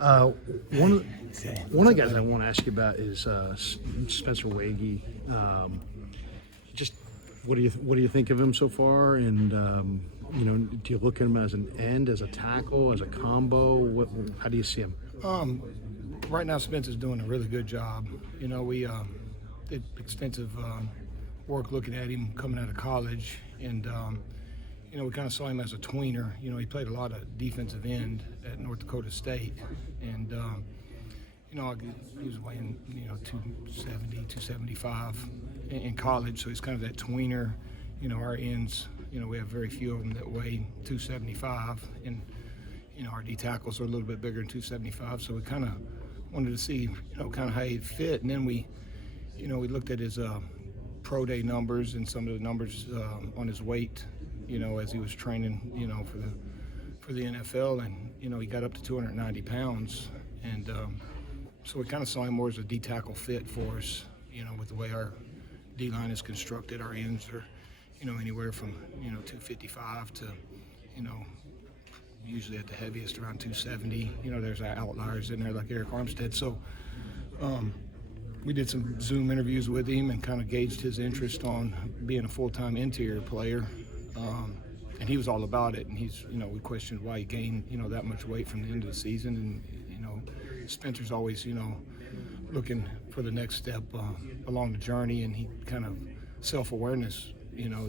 Uh, one one of the guys I want to ask you about is Spencer Wagy. Just what do you think of him so far? And do you look at him as an end, as a tackle, as a combo? How do you see him? Right now, Spencer's doing a really good job. We did extensive work looking at him coming out of college, and we kind of saw him as a tweener. He played a lot of defensive end at North Dakota State, and he was weighing 270, 275 in college, so he's kind of that tweener. Our ends, we have very few of them that weigh 275, and our D tackles are a little bit bigger than 275, so we kind of wanted to see, kind of how he'd fit. And then we looked at his pro day numbers and some of the numbers on his weight, as he was training, for the NFL, and he got up to 290 pounds, and so we kind of saw him more as a D tackle fit for us, with the way our D line is constructed. Our ends are, anywhere from 255 to, usually at the heaviest around 270. There's our outliers in there like Eric Armstead. So we did some Zoom interviews with him and kind of gauged his interest on being a full-time interior player. And he was all about it. And he's, we questioned why he gained, that much weight from the end of the season. And, Spencer's always, looking for the next step along the journey. And he kind of self-awareness,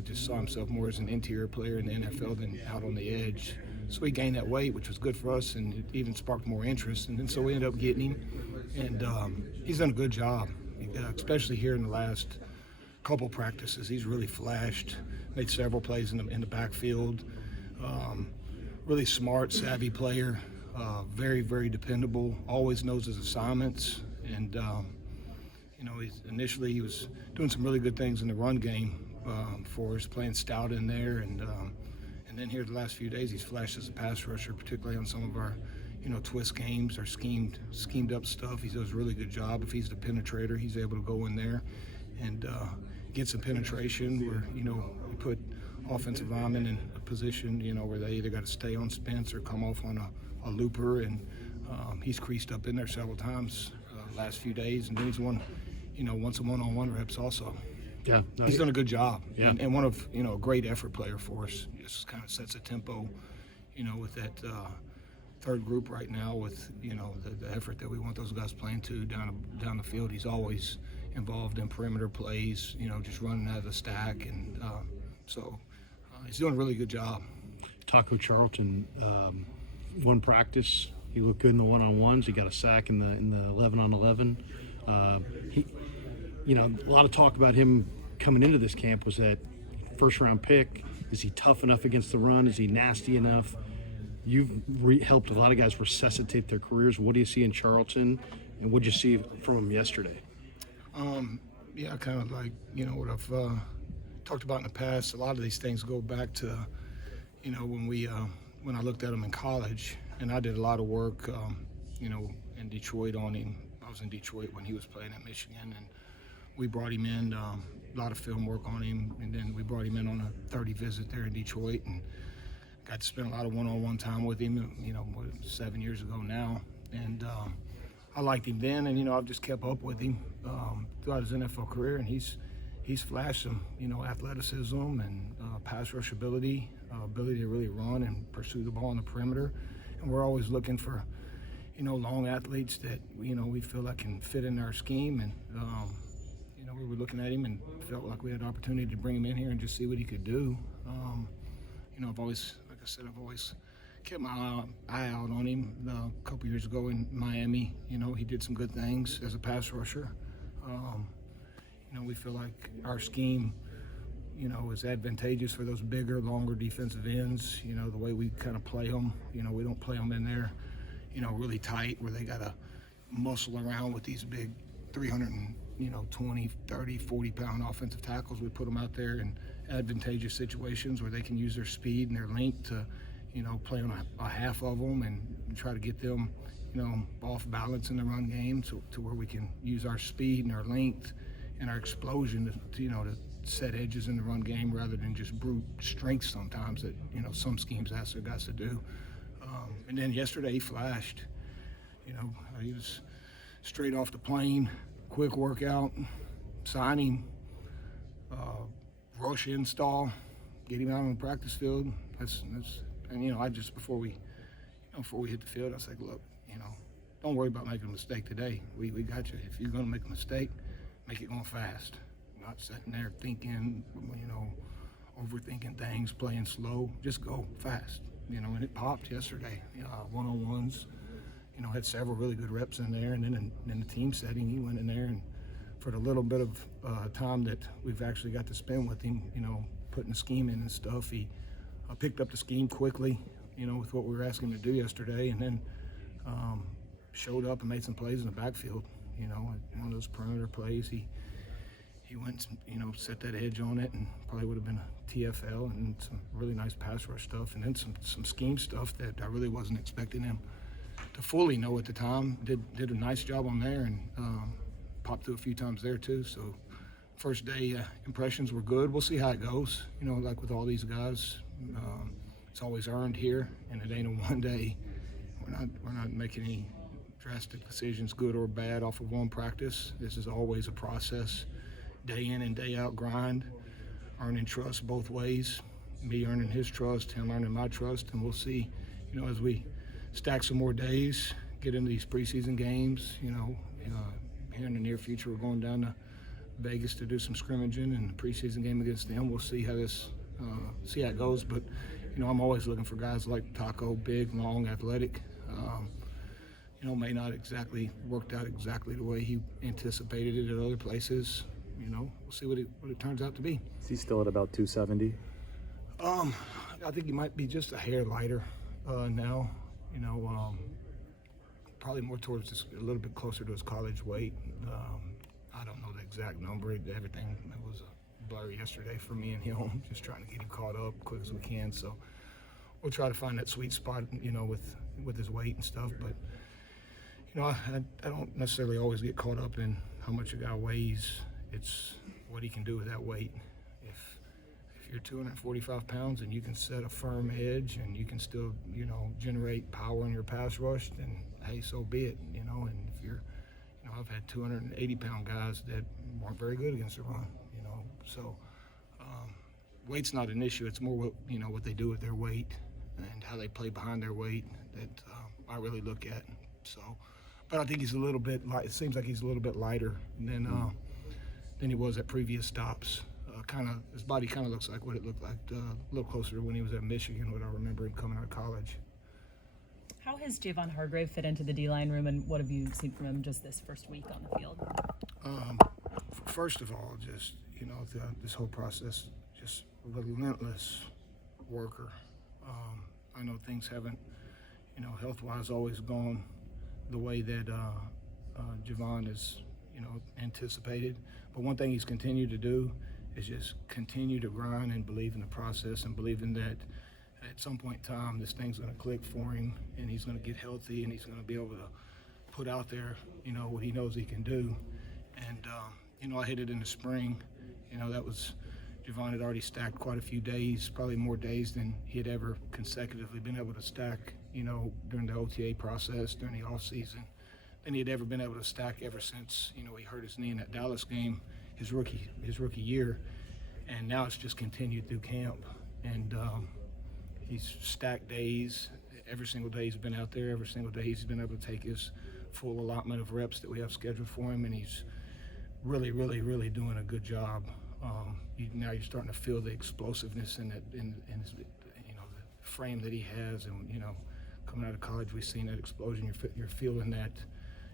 just saw himself more as an interior player in the NFL than out on the edge. So he gained that weight, which was good for us, and it even sparked more interest. And then so we ended up getting him, and he's done a good job, especially here in the last couple practices. He's really flashed, made several plays in the backfield. Really smart, savvy player, very, very dependable, always knows his assignments. And, initially he was doing some really good things in the run game for us, playing stout in there. And then here the last few days, he's flashed as a pass rusher, particularly on some of our, twist games or schemed up stuff. He does a really good job. If he's the penetrator, he's able to go in there and get some penetration where, we put offensive linemen in a position, where they either got to stay on Spence or come off on a looper. And he's creased up in there several times last few days. And then he's won some one-on-one reps also. Yeah, he's done a good job, yeah. and one of a great effort player for us. Just kind of sets a tempo, with that third group right now. With the effort that we want those guys playing to down the field. He's always involved in perimeter plays, just running out of the stack, and so he's doing a really good job. Taco Charlton, one practice, he looked good in the one-on-ones. He got a sack in the 11-on-11. A lot of talk about him coming into this camp was that first-round pick. Is he tough enough against the run? Is he nasty enough? You've helped a lot of guys resuscitate their careers. What do you see in Charlton, and what did you see from him yesterday? Yeah, kind of like, what I've talked about in the past. A lot of these things go back to, when I looked at him in college, and I did a lot of work, in Detroit on him. I was in Detroit when he was playing at Michigan, and we brought him in, a lot of film work on him, and then we brought him in on a 30 visit there in Detroit, and got to spend a lot of one-on-one time with him, 7 years ago now. And I liked him then, and, I've just kept up with him throughout his NFL career, and he's flashed some, athleticism and pass rush ability to really run and pursue the ball on the perimeter. And we're always looking for, long athletes that, we feel like can fit in our scheme. And, we were looking at him and felt like we had an opportunity to bring him in here and just see what he could do. I've always, like I said, I've always kept my eye out on him. A couple years ago in Miami, he did some good things as a pass rusher. We feel like our scheme, is advantageous for those bigger, longer defensive ends. The way we kind of play them, we don't play them in there, really tight where they got to muscle around with these big 320, 30, 40-pound offensive tackles. We put them out there in advantageous situations where they can use their speed and their length to, play on a half of them and try to get them, off balance in the run game to where we can use our speed and our length and our explosion to set edges in the run game rather than just brute strength sometimes that, some schemes ask their guys to do. And then yesterday he flashed. He was straight off the plane, quick workout, signing, rush install, get him out on the practice field. And I just before we hit the field, I was like, look, don't worry about making a mistake today. We got you. If you're going to make a mistake, make it going fast. Not sitting there thinking, overthinking things, playing slow. Just go fast. And it popped yesterday. One-on-ones. Had several really good reps in there, and then in the team setting, he went in there, and for the little bit of time that we've actually got to spend with him, putting the scheme in and stuff, he picked up the scheme quickly, with what we were asking him to do yesterday, and then showed up and made some plays in the backfield. One of those perimeter plays, he went, set that edge on it, and probably would have been a TFL, and some really nice pass rush stuff, and then some scheme stuff that I really wasn't expecting him to fully know at the time. Did a nice job on there, and popped through a few times there too. So first day impressions were good. We'll see how it goes. Like with all these guys, it's always earned here, and it ain't a one day. We're not making any drastic decisions, good or bad, off of one practice. This is always a process, day in and day out grind, earning trust both ways. Me earning his trust, him earning my trust, and we'll see. As we stack some more days, get into these preseason games. Here in the near future, we're going down to Vegas to do some scrimmaging and the preseason game against them. We'll see how it goes. But I'm always looking for guys like Taco, big, long, athletic. May not exactly worked out exactly the way he anticipated it at other places. We'll see what it turns out to be. Is he still at about 270? I think he might be just a hair lighter now. Probably more towards a little bit closer to his college weight. I don't know the exact number. Everything was blurry yesterday for me and him, just trying to get him caught up quick as we can. So we'll try to find that sweet spot, with his weight and stuff. But I don't necessarily always get caught up in how much a guy weighs. It's what he can do with that weight. If you're 245 pounds and you can set a firm edge and you can still, generate power in your pass rush, then hey, so be it, And if you're, I've had 280-pound guys that weren't very good against the run, So weight's not an issue. It's more what they do with their weight and how they play behind their weight that I really look at. So, but I think he's a little bit light. It seems like he's a little bit lighter than he was at previous stops. His body kind of looks like what it looked like a little closer to when he was at Michigan, what I remember him coming out of college. How has Javon Hargrave fit into the D-line room, and what have you seen from him just this first week on the field? First of all, just, this whole process, just relentless worker. I know things haven't, health-wise always gone the way that Javon is, anticipated. But one thing he's continued to do is just continue to grind and believe in the process and believing that at some point in time this thing's going to click for him and he's going to get healthy and he's going to be able to put out there, what he knows he can do. And, I hit it in the spring. That was, Javon had already stacked quite a few days, probably more days than he had ever consecutively been able to stack, during the OTA process, during the offseason, than he had ever been able to stack ever since, he hurt his knee in that Dallas game, his rookie year. And now it's just continued through camp. And he's stacked days. Every single day he's been out there. Every single day he's been able to take his full allotment of reps that we have scheduled for him. And he's really, really, really doing a good job. Now you're starting to feel the explosiveness in his, the frame that he has. And, coming out of college, we've seen that explosion. You're feeling that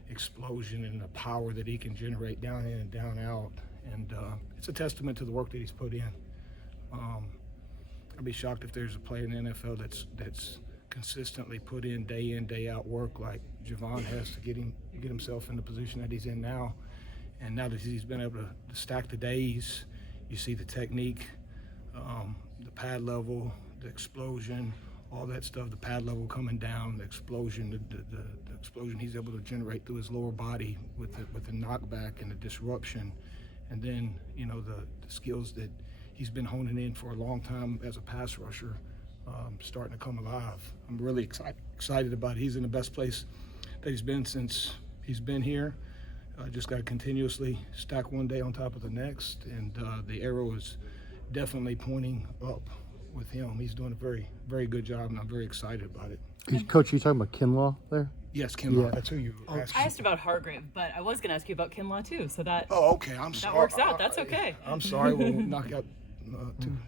explosion and the power that he can generate down in and down out. And it's a testament to the work that he's put in. I'd be shocked if there's a player in the NFL that's consistently put in, day out work like Javon has to get himself in the position that he's in now. And now that he's been able to stack the days, you see the technique, the pad level, the explosion, all that stuff, the pad level coming down, the explosion, the explosion he's able to generate through his lower body with the knockback and the disruption. And then, the skills that he's been honing in for a long time as a pass rusher, starting to come alive. I'm really excited about it. He's in the best place that he's been since he's been here. Just got to continuously stack one day on top of the next, and the arrow is definitely pointing up with him. He's doing a very, very good job, and I'm very excited about it. Coach, you talking about Kinlaw there? Yes, Kinlaw, Yeah. that's who you asked. I asked about Hargrave, but I was going to ask you about Kinlaw too. So that Okay, I'm sorry. that works out. That's okay. I'm sorry. We'll knock out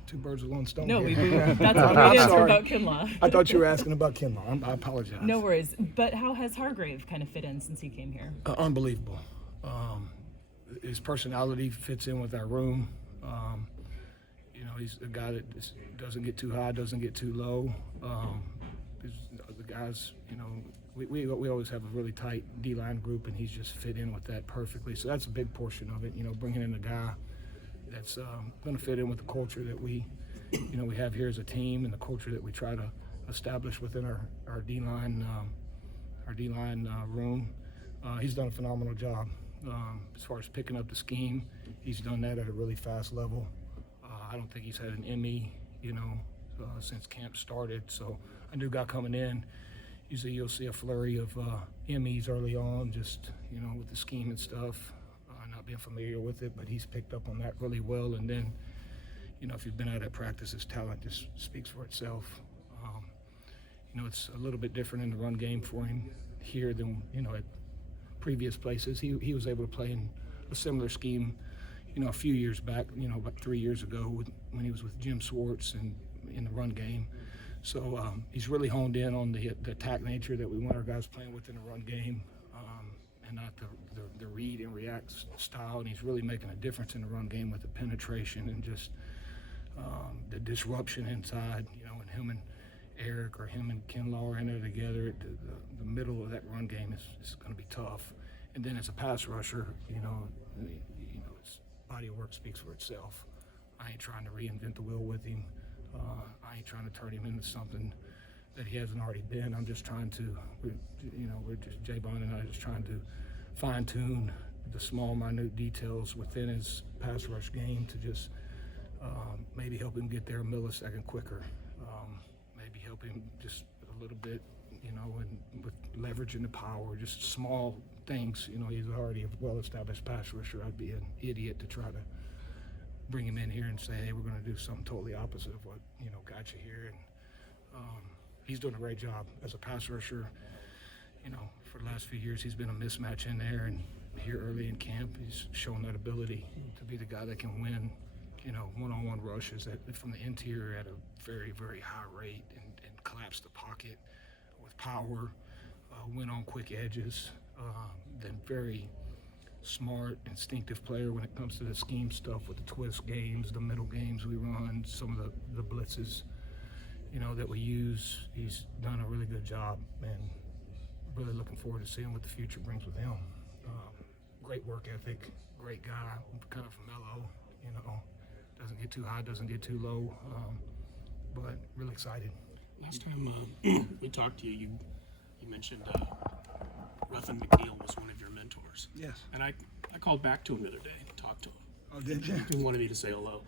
two birds with one stone. No, here. that's a I'm great answer sorry. about Kinlaw. I thought you were asking about Kinlaw. I apologize. No worries. But how has Hargrave kind of fit in since he came here? Unbelievable. His personality fits in with our room. He's a guy that just doesn't get too high, doesn't get too low. The guys, we always have a really tight D-line group, and he's just fit in with that perfectly. So that's a big portion of it, bringing in a guy that's going to fit in with the culture that we have here as a team, and the culture that we try to establish within our D-line room. He's done a phenomenal job as far as picking up the scheme. He's done that at a really fast level. I don't think he's had an ME, since camp started. So a new guy coming in, usually you'll see a flurry of MEs early on, just with the scheme and stuff. Not being familiar with it, but he's picked up on that really well. And then, if you've been out at practice, his talent just speaks for itself. It's a little bit different in the run game for him here than at previous places. He was able to play in a similar scheme, a few years back, about 3 years ago when he was with Jim Swartz and in the run game. So he's really honed in on the attack nature that we want our guys playing with in the run game, and not the read and react style. And he's really making a difference in the run game with the penetration and just the disruption inside, and him and Eric or him and Kinlaw are in there together. The middle of that run game is going to be tough. And then as a pass rusher, his body of work speaks for itself. I ain't trying to reinvent the wheel with him. I ain't trying to turn him into something that he hasn't already been. I'm just trying to, Javon and I are just trying to fine tune the small, minute details within his pass rush game to just maybe help him get there a millisecond quicker. Maybe help him just a little bit, and with leveraging the power, just small things. He's already a well-established pass rusher. I'd be an idiot to try to bring him in here and say, hey, we're going to do something totally opposite of what, got you here. And he's doing a great job as a pass rusher. For the last few years, he's been a mismatch in there, and here early in camp, he's shown that ability to be the guy that can win, one-on-one rushes from the interior at a very, very high rate and collapse the pocket with power, win on quick edges, then very smart, instinctive player when it comes to the scheme stuff with the twist games, the middle games we run, some of the blitzes, that we use. He's done a really good job, and really looking forward to seeing what the future brings with him. Great work ethic, great guy, kind of mellow, doesn't get too high, doesn't get too low, but really excited. Last time we talked to you, you mentioned Ruffin McNeil was one of your mentors. Yes. And I called back to him the other day and talked to him. Oh, did you? He wanted me to say hello.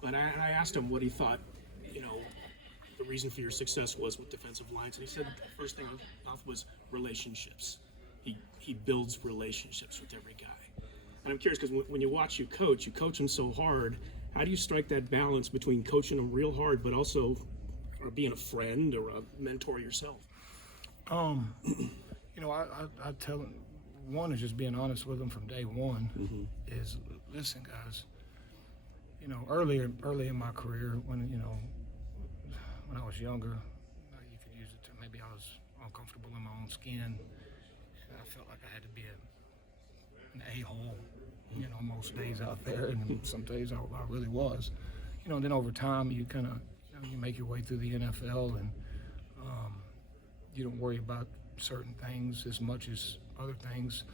But I asked him what he thought, the reason for your success was with defensive lines. And he said the first thing off was relationships. He builds relationships with every guy. And I'm curious, because when you watch you coach them so hard. How do you strike that balance between coaching them real hard, but also being a friend or a mentor yourself? I tell them, one is just being honest with them from day one. Mm-hmm. Is listen, guys. Early in my career, when I was younger, you could use it to maybe I was uncomfortable in my own skin. And I felt like I had to be an a-hole, most days out there, and some days I really was. And then over time, you kind of you make your way through the NFL, and you don't worry about certain things as much as other things.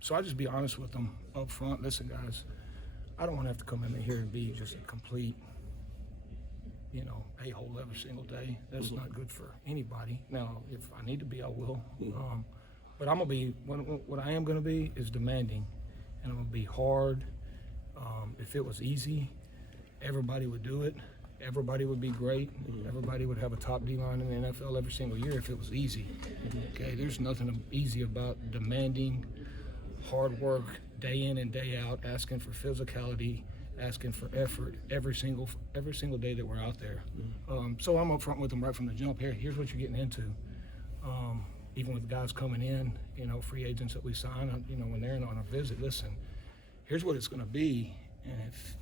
So I just be honest with them up front. Listen, guys, I don't want to have to come in here and be just a complete, a-hole every single day. That's not good for anybody. Now, if I need to be, I will. But I'm going to be, what I am going to be is demanding, and I'm going to be hard. If it was easy, everybody would do it. everybody would be great. Everybody would have a top D-line in the NFL every single year if it was easy. Okay, there's nothing easy about demanding hard work day in and day out, asking for physicality, asking for effort every single day that we're out there. So I'm upfront with them right from the jump. Here's what you're getting into. Even with guys coming in, free agents that we sign, when they're on a visit, listen, here's what it's going to be. And if,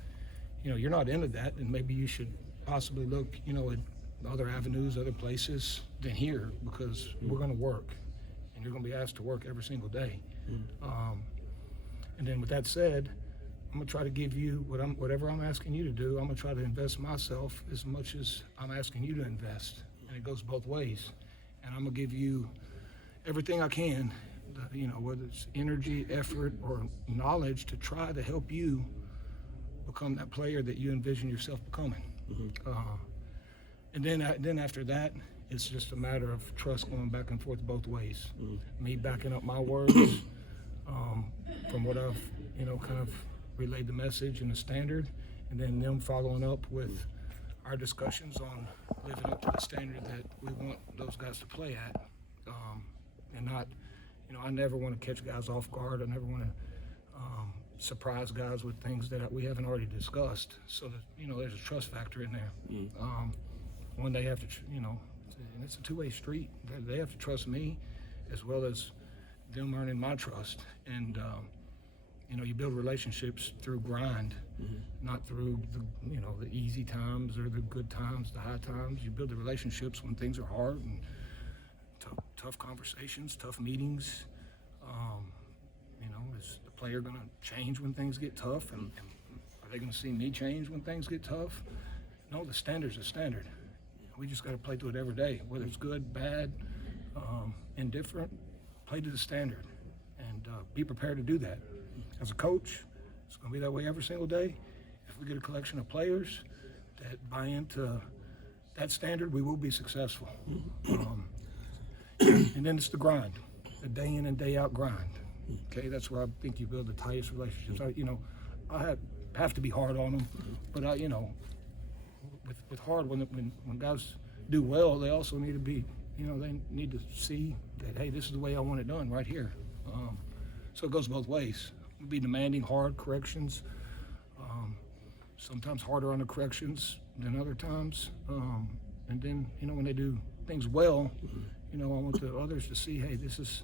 you're not into that, then maybe you should possibly look, at other avenues, other places than here, because we're going to work, and you're going to be asked to work every single day. And then with that said, I'm going to try to give you whatever I'm asking you to do. I'm going to try to invest myself as much as I'm asking you to invest. And it goes both ways. And I'm going to give you everything I can, whether it's energy, effort, or knowledge, to try to help you become that player that you envision yourself becoming. And then after that, it's just a matter of trust going back and forth both ways. Me backing up my words from what I've, kind of relayed the message and the standard, and then them following up with our discussions on living up to the standard that we want those guys to play at. And not, I never want to catch guys off guard. I never want to surprise guys with things that we haven't already discussed. So that, there's a trust factor in there. One, they have to, and it's a two-way street. They have to trust me as well as them earning my trust. And, you build relationships through grind, not through the easy times or the good times, the high times. You build the relationships when things are hard and tough conversations, tough meetings. Is the player going to change when things get tough? And are they going to see me change when things get tough? No, the standard's a standard. We just got to play to it every day, whether it's good, bad, indifferent. Play to the standard, and be prepared to do that. As a coach, it's going to be that way every single day. If we get a collection of players that buy into that standard, we will be successful. And then it's the grind, the day in and day out grind. Okay, that's where I think you build the tightest relationships. I have to be hard on them, but with hard, when guys do well, they also need to be, they need to see that, hey, this is the way I want it done right here. So it goes both ways. We'll be demanding hard corrections, sometimes harder on the corrections than other times. And then, when they do things well, I want the others to see, hey, this is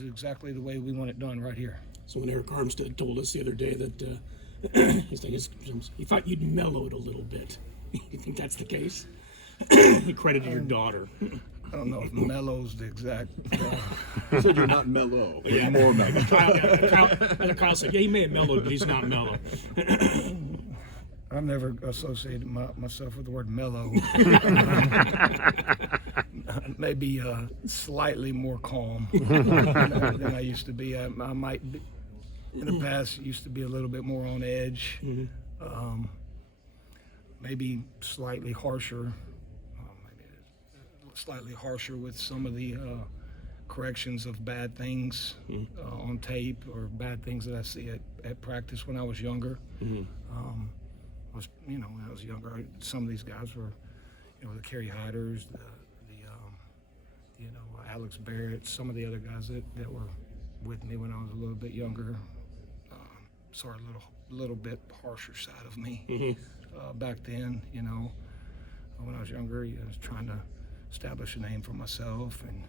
exactly the way we want it done right here. So when Eric Armstead told us the other day that he thought you'd mellowed a little bit, you think that's the case? He credited your daughter. I don't know if mellow's the exact. You said you're not mellow. You're more mellow. Kyle said, yeah, he may have mellowed, but he's not mellow. I've never associated myself with the word mellow. Maybe slightly more calm than I used to be. I might be, in the past, used to be a little bit more on edge. Maybe slightly harsher. Slightly harsher with some of the corrections of bad things on tape, or bad things that I see at practice when I was younger. When I was younger, some of these guys were, the Kerry Hiders, the Alex Barrett, some of the other guys that were with me when I was a little bit younger, saw a little bit harsher side of me back then. When I was younger, I was trying to establish a name for myself, and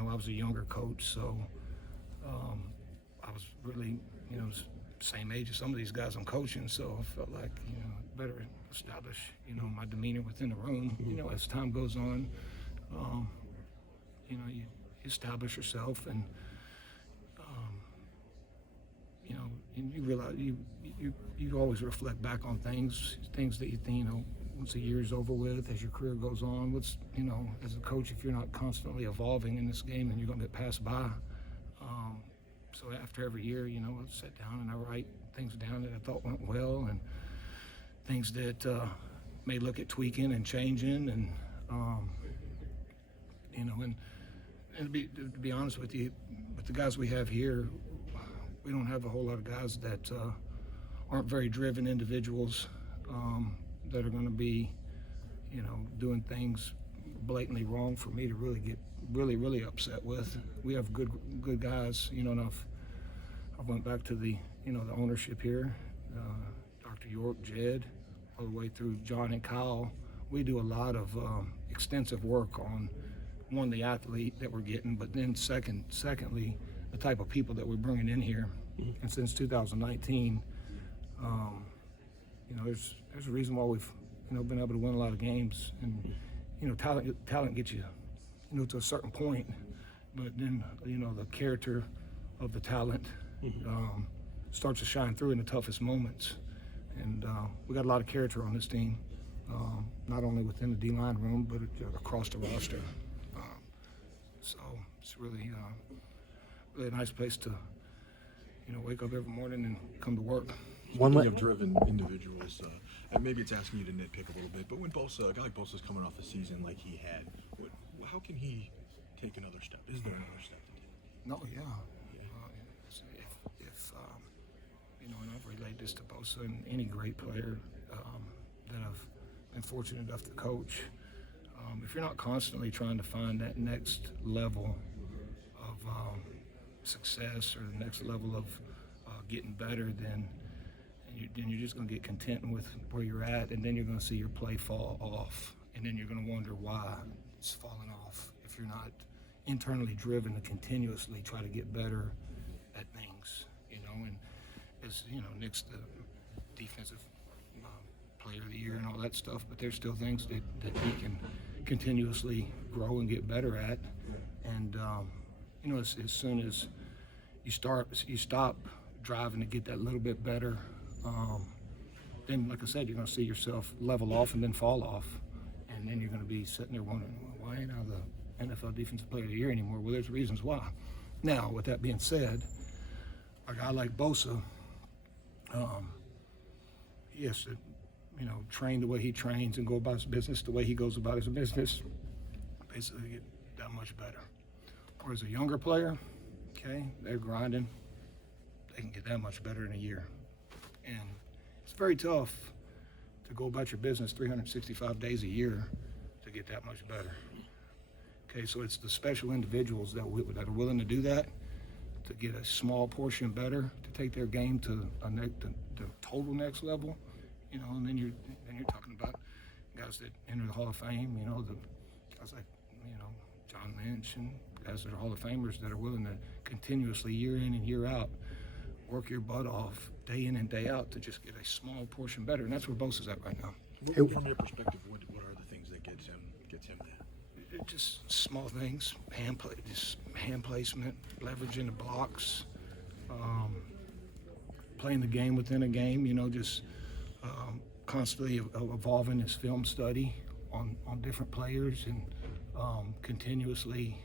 I was a younger coach, so I was really same age as some of these guys I'm coaching, so I felt like better establish my demeanor within the room. As time goes on, you establish yourself, and you realize you always reflect back on things that you think, once a year is over with, as your career goes on, as a coach, if you're not constantly evolving in this game, then you're going to get passed by. So after every year, I sit down and I write things down that I thought went well, and things that may look at tweaking and changing, and and to be honest with you, with the guys we have here, we don't have a whole lot of guys that aren't very driven individuals. that are going to be, doing things blatantly wrong for me to really get really upset with. We have good guys, and I went back to the ownership here, Dr. York, Jed, all the way through John and Kyle. We do a lot of extensive work on, one, the athlete that we're getting, but then secondly, the type of people that we're bringing in here. And since 2019, there's a reason why we've been able to win a lot of games. And talent gets you to a certain point, but then the character of the talent starts to shine through in the toughest moments. And we got a lot of character on this team, not only within the D-line room, but across the roster. So it's really a nice place to wake up every morning and come to work. Speaking of driven individuals, and maybe it's asking you to nitpick a little bit, but when a guy like Bosa's coming off a season like he had, how can he take another step? Is there another step to take? No, yeah. And I've relayed this to Bosa and any great player that I've been fortunate enough to coach. If you're not constantly trying to find that next level of success or the next level of getting better, then you're just going to get content with where you're at, and then you're going to see your play fall off, and then you're going to wonder why it's falling off if you're not internally driven to continuously try to get better at things, and as Nick's the defensive player of the year and all that stuff, but there's still things that he can continuously grow and get better at. And as soon as you stop driving to get that little bit better, then, like I said, you're going to see yourself level off and then fall off, and then you're going to be sitting there wondering, why ain't I the NFL Defensive Player of the Year anymore? Well, there's reasons why. Now, with that being said, a guy like Bosa, he has to, train the way he trains and go about his business the way he goes about his business, basically get that much better. Whereas a younger player, okay, they're grinding, they can get that much better in a year. And it's very tough to go about your business 365 days a year to get that much better. Okay, so it's the special individuals that are willing to do that, to get a small portion better, to take their game to the total next level, and then you're talking about guys that enter the Hall of Fame, the guys like, John Lynch and guys that are Hall of Famers that are willing to continuously, year in and year out, work your butt off day in and day out to just get a small portion better, and that's where Bosa's at right now. From your perspective, what are the things that gets him there? Just small things, hand placement, leveraging the blocks, playing the game within a game. Just constantly evolving his film study on different players, and continuously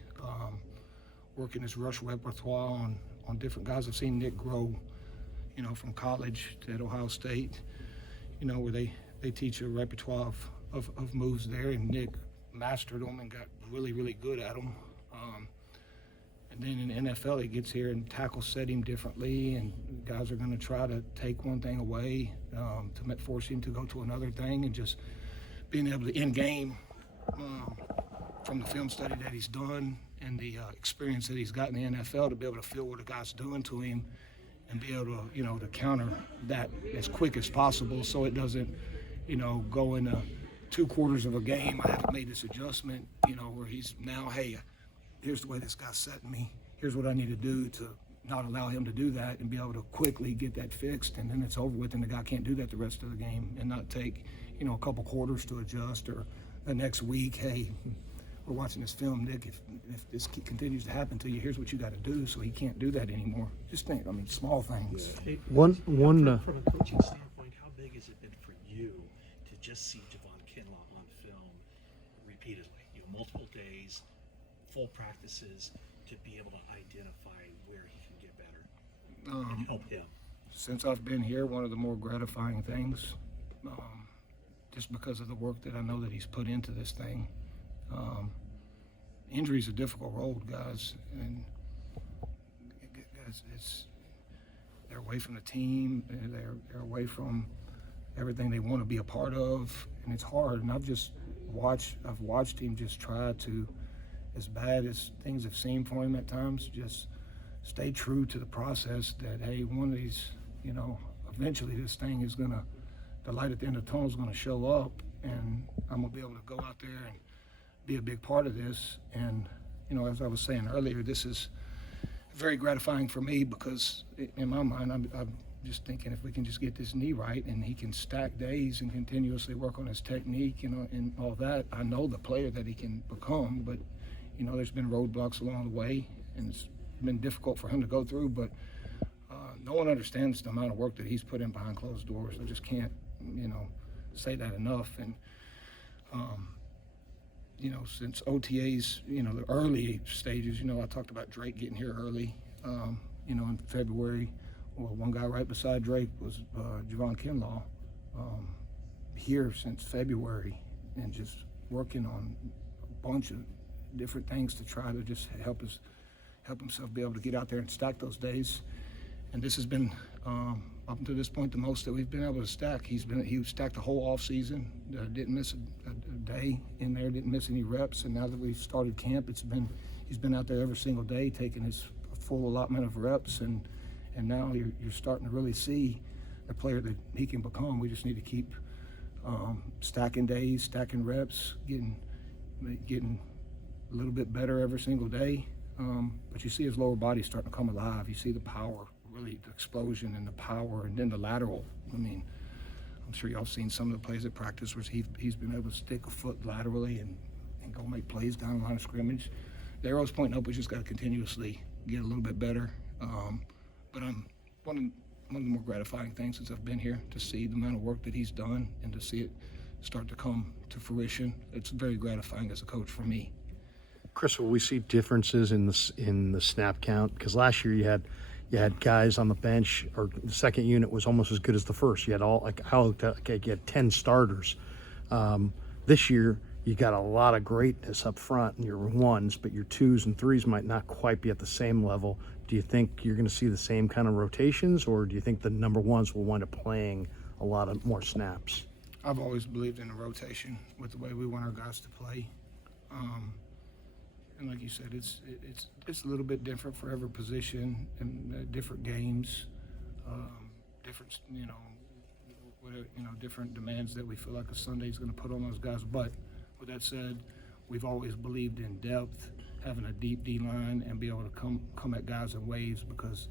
working his rush repertoire on different guys. I've seen Nick grow, from college to at Ohio State, where they teach a repertoire of moves there, and Nick mastered them and got really good at them. And then in the NFL, he gets here and tackles set him differently, and guys are going to try to take one thing away to force him to go to another thing, and just being able to in-game from the film study that he's done and the experience that he's got in the NFL to be able to feel what a guy's doing to him and be able to, to counter that as quick as possible so it doesn't, go into 2 quarters of a game. I haven't made this adjustment, where he's now, hey, here's the way this guy's setting me. Here's what I need to do to not allow him to do that, and be able to quickly get that fixed, and then it's over with, and the guy can't do that the rest of the game, and not take, a couple quarters to adjust, or the next week, hey, we're watching this film, Nick, if this continues to happen to you, here's what you got to do, so he can't do that anymore. Just think, small things. Yeah. Hey, One from a coaching standpoint, how big has it been for you to just see Javon Kinlaw on film repeatedly, multiple days, full practices, to be able to identify where he can get better and help him? Since I've been here, one of the more gratifying things, just because of the work that I know that he's put into this thing. Injury's a difficult road, guys, and they're away from the team, they're away from everything they want to be a part of, and it's hard. And I've watched him just try to, as bad as things have seemed for him at times, just stay true to the process that, hey, one of these, eventually this thing is gonna, the light at the end of the tunnel is gonna show up, and I'm gonna be able to go out there and be a big part of this. And, as I was saying earlier, this is very gratifying for me because in my mind, I'm just thinking if we can just get this knee right and he can stack days and continuously work on his technique, and all that, I know the player that he can become. But, there's been roadblocks along the way, and it's been difficult for him to go through, but no one understands the amount of work that he's put in behind closed doors. I just can't, say that enough. And, since OTAs, the early stages, I talked about Drake getting here early, in February. Well, one guy right beside Drake was Javon Kinlaw, here since February, and just working on a bunch of different things to try to just help himself be able to get out there and stack those days. And this has been, up until this point, the most that we've been able to stack. He stacked the whole off season, didn't miss a day in there, didn't miss any reps. And now that we've started camp, he's been out there every single day taking his full allotment of reps, and now you're starting to really see the player that he can become. We just need to keep stacking days, stacking reps, getting a little bit better every single day. But you see his lower body starting to come alive. You see the power, really the explosion and the power, and then the lateral. I mean, I'm sure y'all seen some of the plays at practice where he's been able to stick a foot laterally and go make plays down the line of scrimmage. The arrow's pointing up. We just got to continuously get a little bit better. But one of the more gratifying things since I've been here to see the amount of work that he's done and to see it start to come to fruition. It's very gratifying as a coach for me. Kris, will we see differences in the snap count? Because last year you had guys on the bench, or the second unit was almost as good as the first. You had 10 starters. This year you got a lot of greatness up front in your ones, but your twos and threes might not quite be at the same level. Do you think you're going to see the same kind of rotations, or do you think the number ones will wind up playing a lot of more snaps? I've always believed in a rotation with the way we want our guys to play. And like you said, it's a little bit different for every position and different games, different different demands that we feel like a Sunday's going to put on those guys. But with that said, we've always believed in depth, having a deep D line, and be able to come at guys in waves, because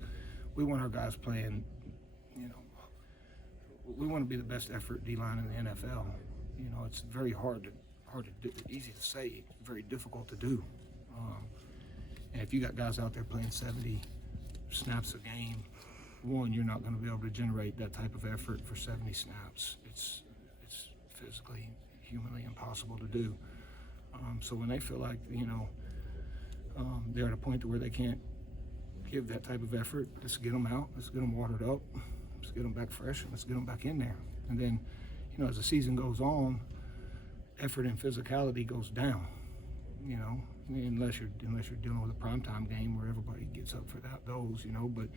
we want our guys playing. We want to be the best effort D line in the NFL. It's very hard to do, easy to say, very difficult to do. And if you got guys out there playing 70 snaps a game, you're not going to be able to generate that type of effort for 70 snaps. It's physically, humanly impossible to do. So when they feel like, they're at a point to where they can't give that type of effort, let's get them out, let's get them watered up, let's get them back fresh, and let's get them back in there. And then, as the season goes on, effort and physicality goes down, unless you're dealing with a primetime game where everybody gets up for those. But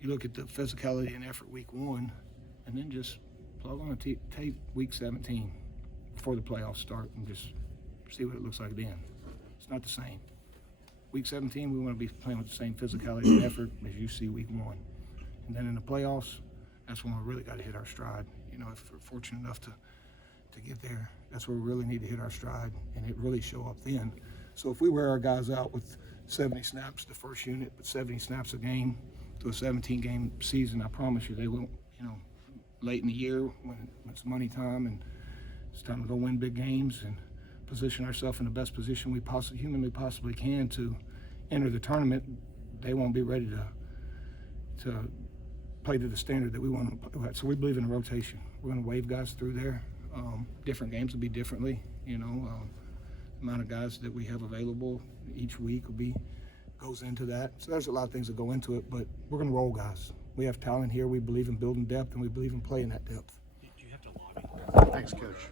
you look at the physicality and effort week 1, and then just plug on a tape week 17 before the playoffs start and just see what it looks like then. It's not the same. Week 17, we want to be playing with the same physicality and effort as you see week 1. And then in the playoffs, that's when we really got to hit our stride. If we're fortunate enough to get there, that's where we really need to hit our stride, and it really show up then. So if we wear our guys out with 70 snaps the first unit, but 70 snaps a game through a 17-game season, I promise you they won't, late in the year when it's money time and it's time to go win big games and position ourselves in the best position we humanly possibly can to enter the tournament, they won't be ready to play to the standard that we want to play at. So we believe in a rotation. We're going to wave guys through there. Different games will be differently, the amount of guys that we have available each week goes into that. So there's a lot of things that go into it, but we're going to roll guys. We have talent here. We believe in building depth, and we believe in playing that depth. Do you have to lobby? Thanks, Coach.